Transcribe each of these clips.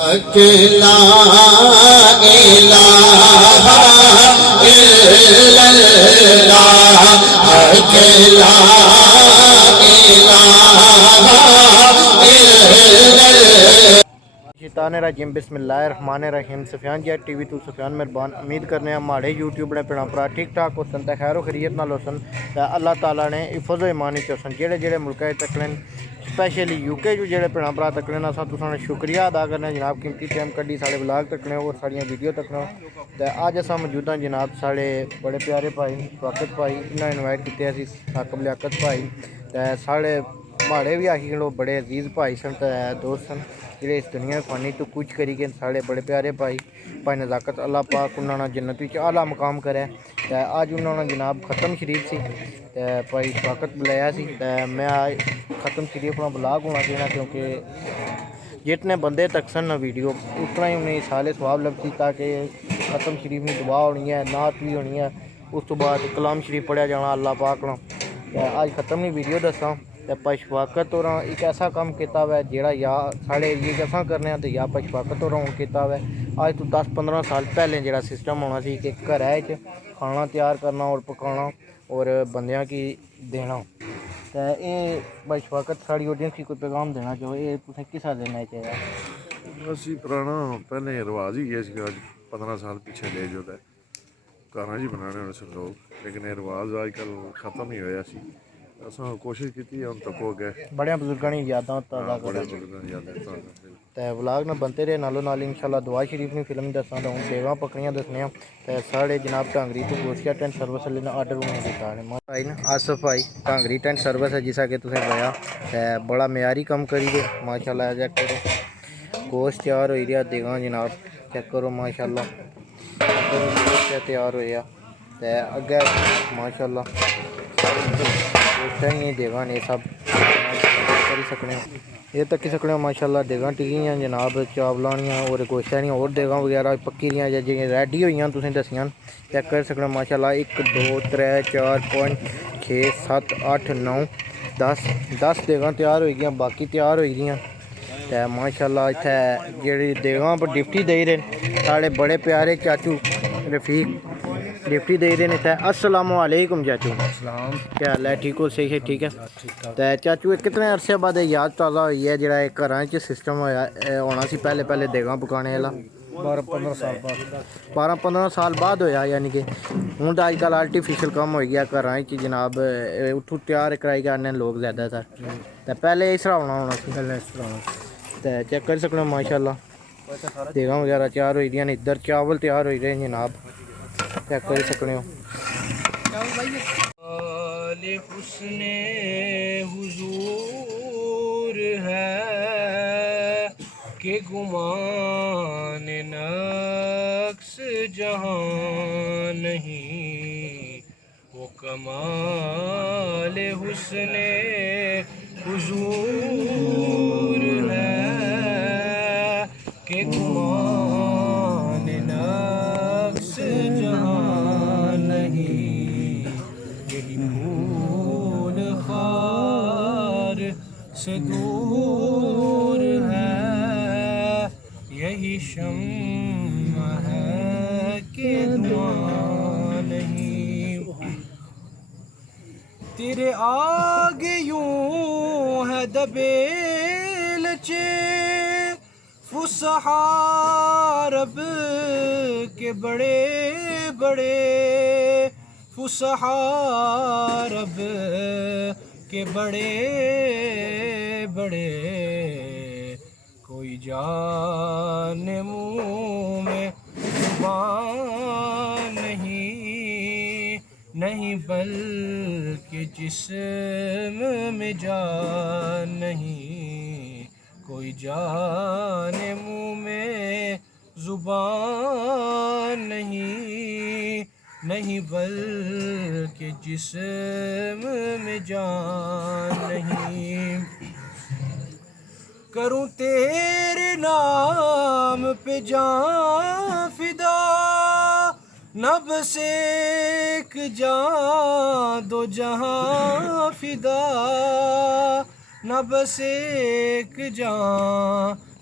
لا الہ الا اللہ لا الہ شیطان رجیم بسم اللہ الرحمن الرحیم سفیان جی ٹی وی تو سفیان مہربان امید کرنے ہیں ماڑے یوٹیوب نے پیڑا پرا ٹھیک ٹھاک ہوسن تے خیر و خیریت نال ہوسن تے اللہ تعالیٰ نے حفظ و ایمان وچ ہوسن جڑے ملکاں تکنے سپیشلی یو کے جو جڑے پیڑا پرا تکنے اساں تساں شکریہ ادا کرنے جناب قیمتی ٹائم کڈی ساڈے ولاگ تکنے اور ساڈیاں ویڈیو تکنے تے اج اساں موجود ہاں جناب ساڈے بڑے پیارے بھائی واقف بھائی انہاں انوائٹ کیتے اسی حاکم لیاقت بھائی تے ساڈے ماڑے بھی آہی لوگ بڑے عزیز بھائی سن تے دوست سن جڑے اس دنیا فانی تو کچھ کری گئے ساڑے بڑے پیارے بھائی نزاکت اللہ پاک انہوں نے جنت وچ اعلیٰ مقام کرے تے اج انہوں نے جناب ختم شریف سی تے بھائی وقت بلایا سی تے میں ختم شریف اپنا بلاگ ہونا چاہیے کیونکہ جتنے بندے تک سن ویڈیو اتنا ہی انہیں سالے سواب لگ سی تاکہ ختم شریف میں دعا ہونی ہے نعت بھی ہونی ہے اس تو بعد کلام شریف پڑھیا جانا اللہ پاک نو اج ختم نہیں ویڈیو دساں تے پشفاقت اور ایک ایسا کام کیتا ہوا ہے جڑا یا ساڑے ایریے چ اساں کرنے تے یا پشفاقت اور کیتا ہوا ہے اج تو 10-15 سال پہلے جڑا سسٹم ہونا سی کہ گھرے چ کھانا تیار کرنا اور پکانا اور بندیاں کی دینا تے اے پشفاقت ساڑی آڈینس کی کوئی پیغام دینا چاہو یہ تسیں کسا دینا چاہیے اسی پرانا پہلے رواج ہی گیا سی 15 سال پیچھے لے جو ہے گھراں جی بنانے ہونے سن لوگ لیکن یہ رواج اج کل ختم ہی ہویا سی اساں کوشش کیتی ہن تک ہو گئے بڑے بزرگاں دی یاداں تازہ بڑے کرن بزرگاں دی یادیں تازہ تے ولاگ نہ بنتے رہے نالو نال انشاءاللہ دعا شریف نے فلم دساں تے ہن دیواں پکڑیاں دسنے تے ساڑے جناب ٹانگری تو گوشتیاں ٹینٹ سروس والے نے آرڈر ہونے دیتا ہے بھائی آصف بھائی ٹانگری ٹینٹ سروس ہے جیسا کہ تسیں گیا تے بڑا معیاری کم کری دے ماشاءاللہ چیک کرو گوشت تیار ہوئی رہا دیگاں جناب چیک کرو ماشاءاللہ گوشت تیار ہویا تے اگے ماشاءاللہ گوشت ہی دیگاں نے سب کری سکنے یہ تکی سکنے ماشاءاللہ دیگاں ٹکیاں جناب چاولانیاں اور گوشتانیاں اور دیگاں وغیرہ پکی دیاں جی ریڈی ہوئی تسیں دسیاں چیک کر سکنے ماشاءاللہ 1 2 3 4 5 6 7 8 9 10 دیگاں تیار ہوئی گیاں باقی تیار ہوئی گیاں تے ماشاءاللہ اتھے جڑی دیگاں پر ڈفٹی دے رہے ساڑے بڑے پیارے چاچو رفیق ڈفٹی دے رہے تے السلام علیکم چاچو سلام کیا حال ہے ٹھیک ہو صحیح ہے ٹھیک ہے تے چاچو کتنے عرصے بعد یاد تازہ ہوئی ہے جڑا گھراں چ سسٹم ہویا ہونا سی پہلے دیگاں پکانے والا 12-15 سال بعد 12-15 سال بعد ہویا یعنی کہ ہوں تو اج کل آرٹیفیشل کم ہوئی گیا گھراں جناب اتھوں تیار کرائی کے آنے لوگ زیادہ تر تے پہلے اس طرح ہونا سی پہلے اس طرح تے چیک کر سکنا ماشاءاللہ دیگاں وغیرہ تیار ہوئی دیاں ادھر چاول تیار ہوئی رہے جناب چیک کر سکنے ہو حسن حضور ہے کہ گمان نقص جہاں نہیں وہ کمال حسن حضور ہے کہ گمان نقص جہاں نہیں یہی پھول خار سے دور ہے یہی شمع ہے کہ دعا نہیں تیرے آگے یوں ہے دبیل چے فصحا رب کے بڑے بڑے فصحا رب کے بڑے بڑے کوئی جان منہ میں زبان نہیں بلکہ جسم میں جان نہیں کوئی جان منہ میں زبان نہیں بلکہ جسم میں جان نہیں کروں تیرے نام پہ جان فدا نہ بس ایک جان دو جہاں فدا نہ بس ایک جان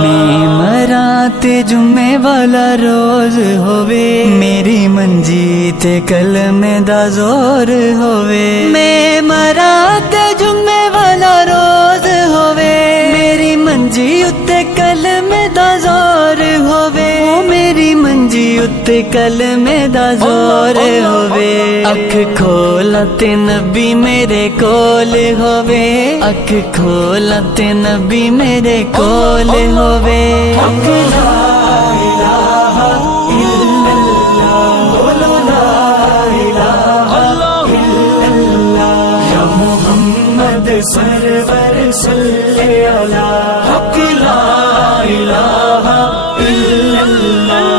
میں مراں تے جمعے والا روز ہووے میری منجی تے کلمے دا زور ہووے میں مراں تے جمعے والا روز ہووے میری منجی اتے کلمے دا زور ہووے میری منجی اتے کلمے دا زور ہووے اکھ کھولا تے نبی میرے کول ہووے اکھ کھولا تے نبی میرے کول ہووے سرور صلی علی حق لا الہ الا اللہ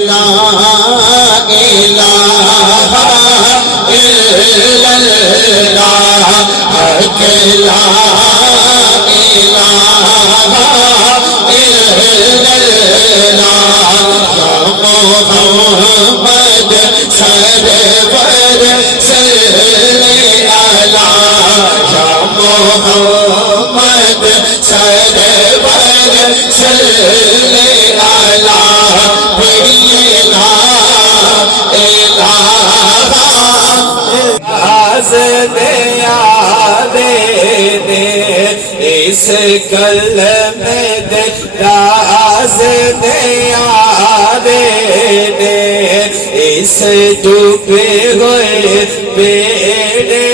لا الہ الا اللہ لا الہ الا اللہ محمد سرور صلی علی محمد سرور صلی علی اس کلمے دے راز دیا دے اس ڈوبے ہوئے بیڑے